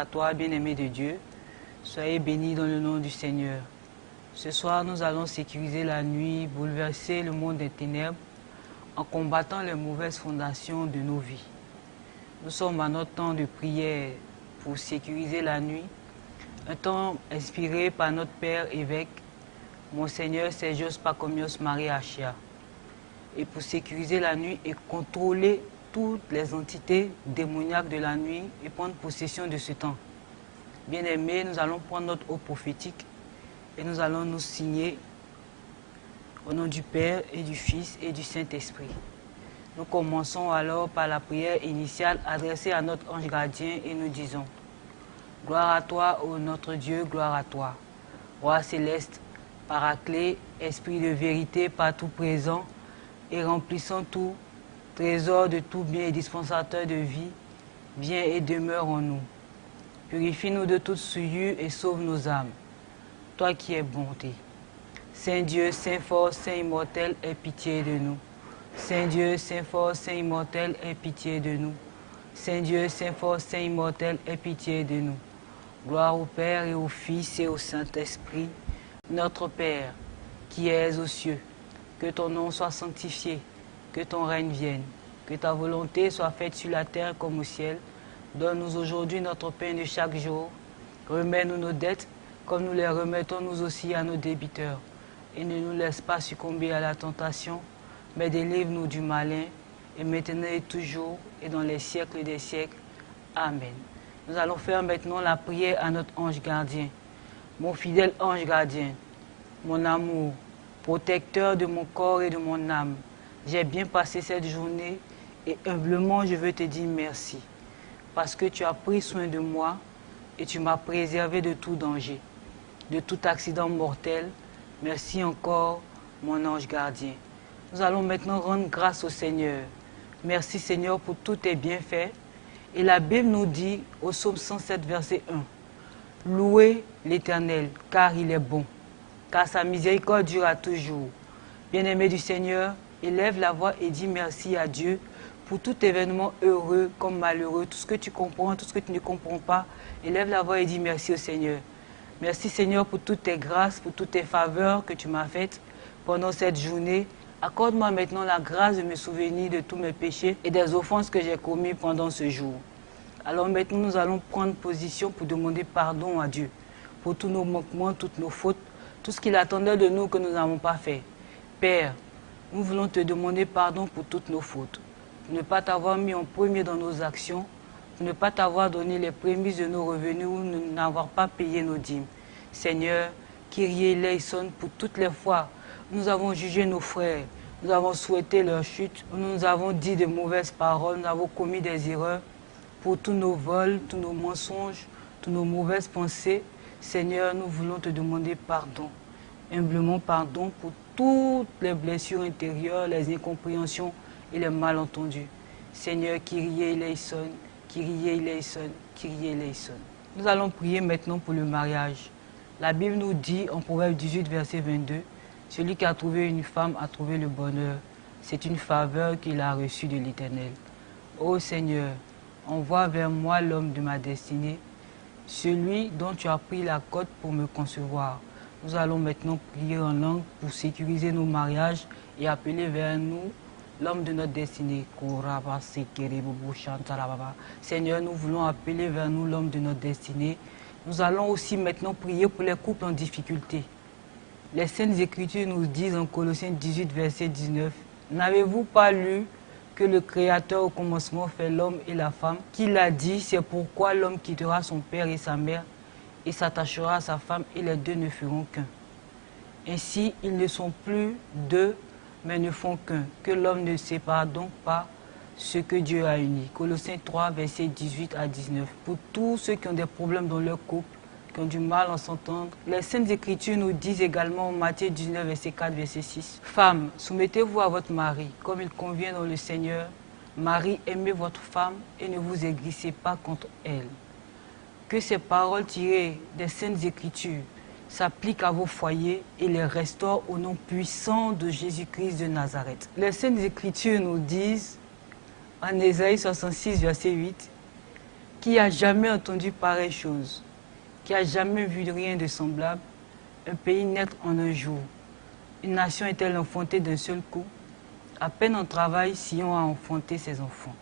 à toi, bien-aimé de Dieu. Soyez bénis dans le nom du Seigneur. Ce soir, nous allons sécuriser la nuit, bouleverser le monde des ténèbres en combattant les mauvaises fondations de nos vies. Nous sommes à notre temps de prière pour sécuriser la nuit, un temps inspiré par notre Père évêque, Monseigneur Sergios Pacomios Marie Achia. Et pour sécuriser la nuit et contrôler toutes les entités démoniaques de la nuit et prendre possession de ce temps. Bien-aimés, nous allons prendre notre eau prophétique et nous allons nous signer au nom du Père et du Fils et du Saint-Esprit. Nous commençons alors par la prière initiale adressée à notre ange gardien et nous disons: Gloire à toi, ô notre Dieu, gloire à toi. Roi céleste, Paraclet, Esprit de vérité partout présent et remplissant tout, trésor de tout bien et dispensateur de vie, viens et demeure en nous. Purifie-nous de toute souillure et sauve nos âmes. Toi qui es bonté. Saint Dieu, Saint fort, Saint immortel, aie pitié de nous. Saint Dieu, Saint fort, Saint immortel, aie pitié de nous. Saint Dieu, Saint fort, Saint immortel, aie pitié de nous. Gloire au Père et au Fils et au Saint-Esprit. Notre Père, qui es aux cieux, que ton nom soit sanctifié, que ton règne vienne, que ta volonté soit faite sur la terre comme au ciel. Donne-nous aujourd'hui notre pain de chaque jour. Remets-nous nos dettes, comme nous les remettons nous aussi à nos débiteurs. Et ne nous laisse pas succomber à la tentation, mais délivre-nous du malin, et maintenant et toujours, et dans les siècles des siècles. Amen. Nous allons faire maintenant la prière à notre ange gardien. Mon fidèle ange gardien, mon amour, protecteur de mon corps et de mon âme, j'ai bien passé cette journée et humblement je veux te dire merci. Parce que tu as pris soin de moi et tu m'as préservé de tout danger, de tout accident mortel. Merci encore, mon ange gardien. Nous allons maintenant rendre grâce au Seigneur. Merci Seigneur pour tous tes bienfaits. Et la Bible nous dit au psaume 107, verset 1, Louez l'Éternel, car il est bon, car sa miséricorde durera toujours. Bien-aimé du Seigneur, élève la voix et dis merci à Dieu pour tout événement heureux comme malheureux, tout ce que tu comprends, tout ce que tu ne comprends pas. Élève la voix et dis merci au Seigneur. Merci Seigneur pour toutes tes grâces, pour toutes tes faveurs que tu m'as faites pendant cette journée. Accorde-moi maintenant la grâce de me souvenir de tous mes péchés et des offenses que j'ai commises pendant ce jour. Alors maintenant, nous allons prendre position pour demander pardon à Dieu pour tous nos manquements, toutes nos fautes, tout ce qu'il attendait de nous que nous n'avons pas fait. Père, nous voulons te demander pardon pour toutes nos fautes, pour ne pas t'avoir mis en premier dans nos actions, pour ne pas t'avoir donné les prémices de nos revenus ou n'avoir pas payé nos dîmes. Seigneur, Kyrie eleison, pour toutes les fois où nous avons jugé nos frères, nous avons souhaité leur chute, nous avons dit de mauvaises paroles, nous avons commis des erreurs, pour tous nos vols, tous nos mensonges, toutes nos mauvaises pensées. Seigneur, nous voulons te demander pardon, humblement pardon pour toutes les blessures intérieures, les incompréhensions et les malentendus. Seigneur, Kyrie eleison, Kyrie eleison, Kyrie eleison. Nous allons prier maintenant pour le mariage. La Bible nous dit en Proverbe 18, verset 22, « Celui qui a trouvé une femme a trouvé le bonheur. C'est une faveur qu'il a reçue de l'Éternel. » Ô Seigneur, envoie vers moi l'homme de ma destinée, celui dont tu as pris la côte pour me concevoir. Nous allons maintenant prier en langue pour sécuriser nos mariages et appeler vers nous l'homme de notre destinée. Seigneur, nous voulons appeler vers nous l'homme de notre destinée. Nous allons aussi maintenant prier pour les couples en difficulté. Les Saintes Écritures nous disent en Colossiens 18, verset 19, « N'avez-vous pas lu que le Créateur au commencement fait l'homme et la femme, qu'il a dit, c'est pourquoi l'homme quittera son père et sa mère et s'attachera à sa femme et les deux ne feront qu'un. Ainsi, ils ne sont plus deux, mais ne font qu'un, que l'homme ne sépare donc pas ce que Dieu a uni. » Colossiens 3, versets 18 à 19. Pour tous ceux qui ont des problèmes dans leur couple, qui ont du mal à s'entendre, les Saintes Écritures nous disent également en Matthieu 19, verset 4, verset 6. « Femmes, soumettez-vous à votre mari, comme il convient dans le Seigneur. Marie, aimez votre femme et ne vous aigrissez pas contre elle. » Que ces paroles tirées des Saintes Écritures s'appliquent à vos foyers et les restaurent au nom puissant de Jésus-Christ de Nazareth. Les Saintes Écritures nous disent, en Ésaïe 66, verset 8, « Qui a jamais entendu pareille chose? Qui a jamais vu rien de semblable? Un pays naître en un jour. Une nation est-elle enfantée d'un seul coup? À peine en travail, Sion a enfanté ses enfants.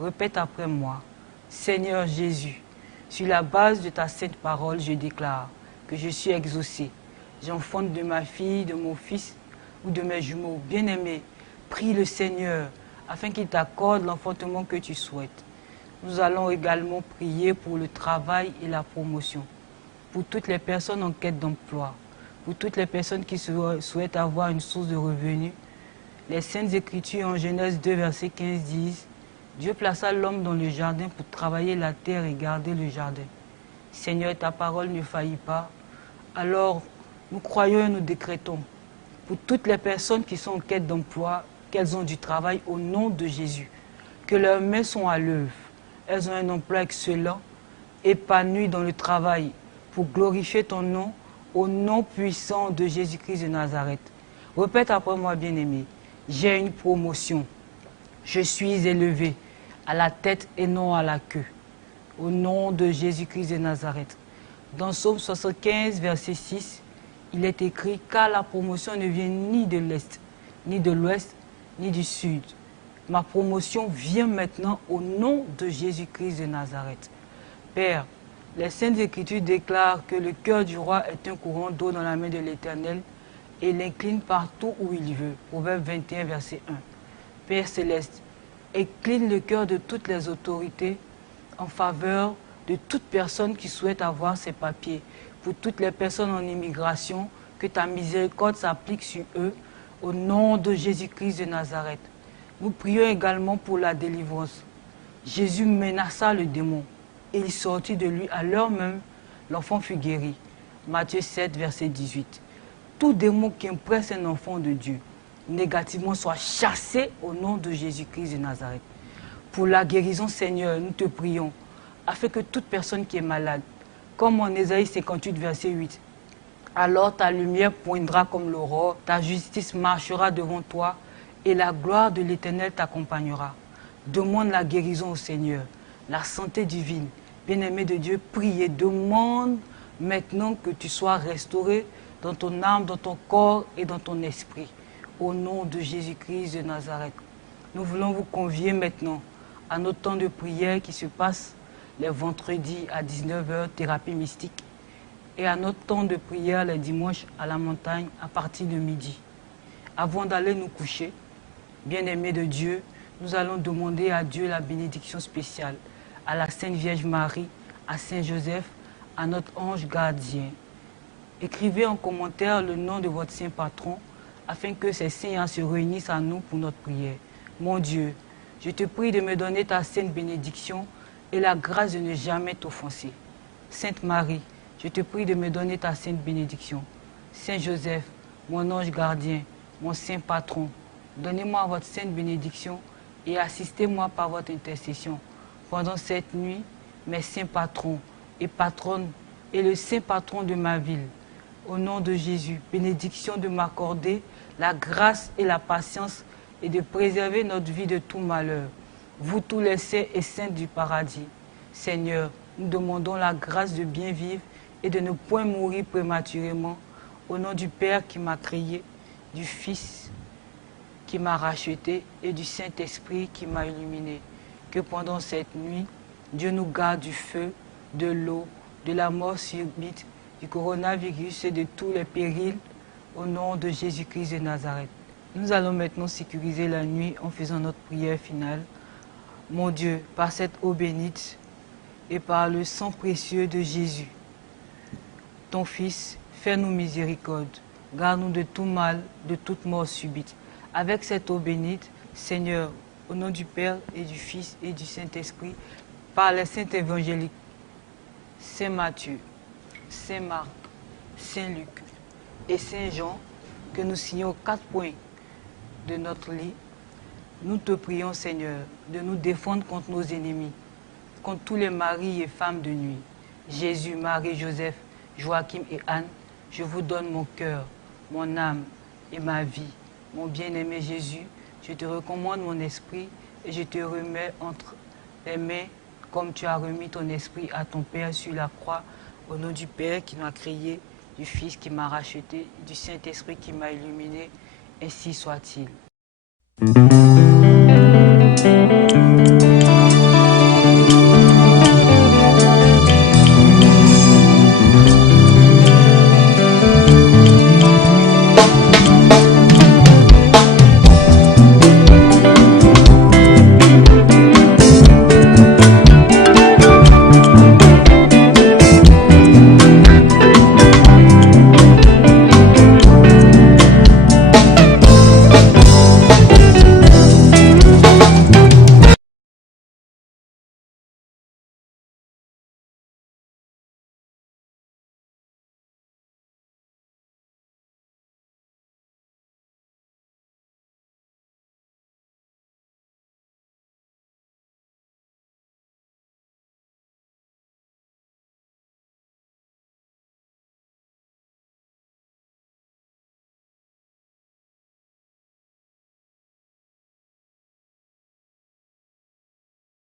Répète après moi. Seigneur Jésus, sur la base de ta sainte parole, je déclare que je suis exaucé. J'enfante de ma fille, de mon fils ou de mes jumeaux bien-aimés. Prie le Seigneur afin qu'il t'accorde l'enfantement que tu souhaites. Nous allons également prier pour le travail et la promotion, pour toutes les personnes en quête d'emploi, pour toutes les personnes qui souhaitent avoir une source de revenus. Les Saintes Écritures en Genèse 2, verset 15 disent « Dieu plaça l'homme dans le jardin pour travailler la terre et garder le jardin. Seigneur, ta parole ne faillit pas. Alors, nous croyons et nous décrétons pour toutes les personnes qui sont en quête d'emploi, qu'elles ont du travail au nom de Jésus, que leurs mains sont à l'œuvre. Elles ont un emploi excellent, épanoui dans le travail, pour glorifier ton nom, au nom puissant de Jésus-Christ de Nazareth. Répète après moi, bien-aimé. J'ai une promotion. Je suis élevé à la tête et non à la queue. Au nom de Jésus-Christ de Nazareth. Dans Psaume 75, verset 6, il est écrit « Car la promotion ne vient ni de l'Est, ni de l'Ouest, ni du Sud. Ma promotion vient maintenant au nom de Jésus-Christ de Nazareth. » Père, les Saintes Écritures déclarent que le cœur du roi est un courant d'eau dans la main de l'Éternel et l'incline partout où il veut. Proverbe 21, verset 1. Père céleste, incline le cœur de toutes les autorités en faveur de toute personne qui souhaite avoir ses papiers. Pour toutes les personnes en immigration, que ta miséricorde s'applique sur eux, au nom de Jésus-Christ de Nazareth. Nous prions également pour la délivrance. Jésus menaça le démon et il sortit de lui à l'heure même, l'enfant fut guéri. Matthieu 7, verset 18. Tout démon qui impresse un enfant de Dieu, négativement, soit chassé au nom de Jésus-Christ de Nazareth. Pour la guérison, Seigneur, nous te prions, afin que toute personne qui est malade, comme en Ésaïe 58, verset 8, alors ta lumière poindra comme l'aurore, ta justice marchera devant toi, et la gloire de l'Éternel t'accompagnera. Demande la guérison au Seigneur, la santé divine. Bien-aimé de Dieu, prie et demande maintenant que tu sois restauré dans ton âme, dans ton corps et dans ton esprit. Au nom de Jésus-Christ de Nazareth. Nous voulons vous convier maintenant à notre temps de prière qui se passe les vendredis à 19h, thérapie mystique, et à notre temps de prière les dimanches à la montagne à partir de midi. Avant d'aller nous coucher, bien-aimés de Dieu, nous allons demander à Dieu la bénédiction spéciale, à la Sainte Vierge Marie, à Saint Joseph, à notre ange gardien. Écrivez en commentaire le nom de votre saint patron, afin que ces saints se réunissent à nous pour notre prière. Mon Dieu, je te prie de me donner ta sainte bénédiction et la grâce de ne jamais t'offenser. Sainte Marie, je te prie de me donner ta sainte bénédiction. Saint Joseph, mon ange gardien, mon saint patron, donnez-moi votre sainte bénédiction et assistez-moi par votre intercession. Pendant cette nuit, mes saints patrons et patronnes et le saint patron de ma ville, au nom de Jésus, bénédiction de m'accorder la grâce et la patience et de préserver notre vie de tout malheur. Vous tous les saints et saintes du paradis, Seigneur, nous demandons la grâce de bien vivre et de ne point mourir prématurément, au nom du Père qui m'a créé, du Fils qui m'a racheté et du Saint-Esprit qui m'a illuminé. Que pendant cette nuit, Dieu nous garde du feu, de l'eau, de la mort subite, du coronavirus et de tous les périls, au nom de Jésus-Christ de Nazareth. Nous allons maintenant sécuriser la nuit en faisant notre prière finale. Mon Dieu, par cette eau bénite et par le sang précieux de Jésus, ton Fils, fais-nous miséricorde, garde-nous de tout mal, de toute mort subite. Avec cette eau bénite, Seigneur, au nom du Père et du Fils et du Saint-Esprit, par les saints évangéliques, Saint Matthieu, Saint Marc, Saint Luc et Saint Jean, que nous signons aux 4 points de notre lit, nous te prions, Seigneur, de nous défendre contre nos ennemis, contre tous les maris et femmes de nuit. Jésus, Marie, Joseph, Joachim et Anne, je vous donne mon cœur, mon âme et ma vie. Mon bien-aimé Jésus, je te recommande mon esprit et je te remets entre les mains comme tu as remis ton esprit à ton Père sur la croix, au nom du Père qui m'a créé, du Fils qui m'a racheté, du Saint-Esprit qui m'a illuminé, ainsi soit-il.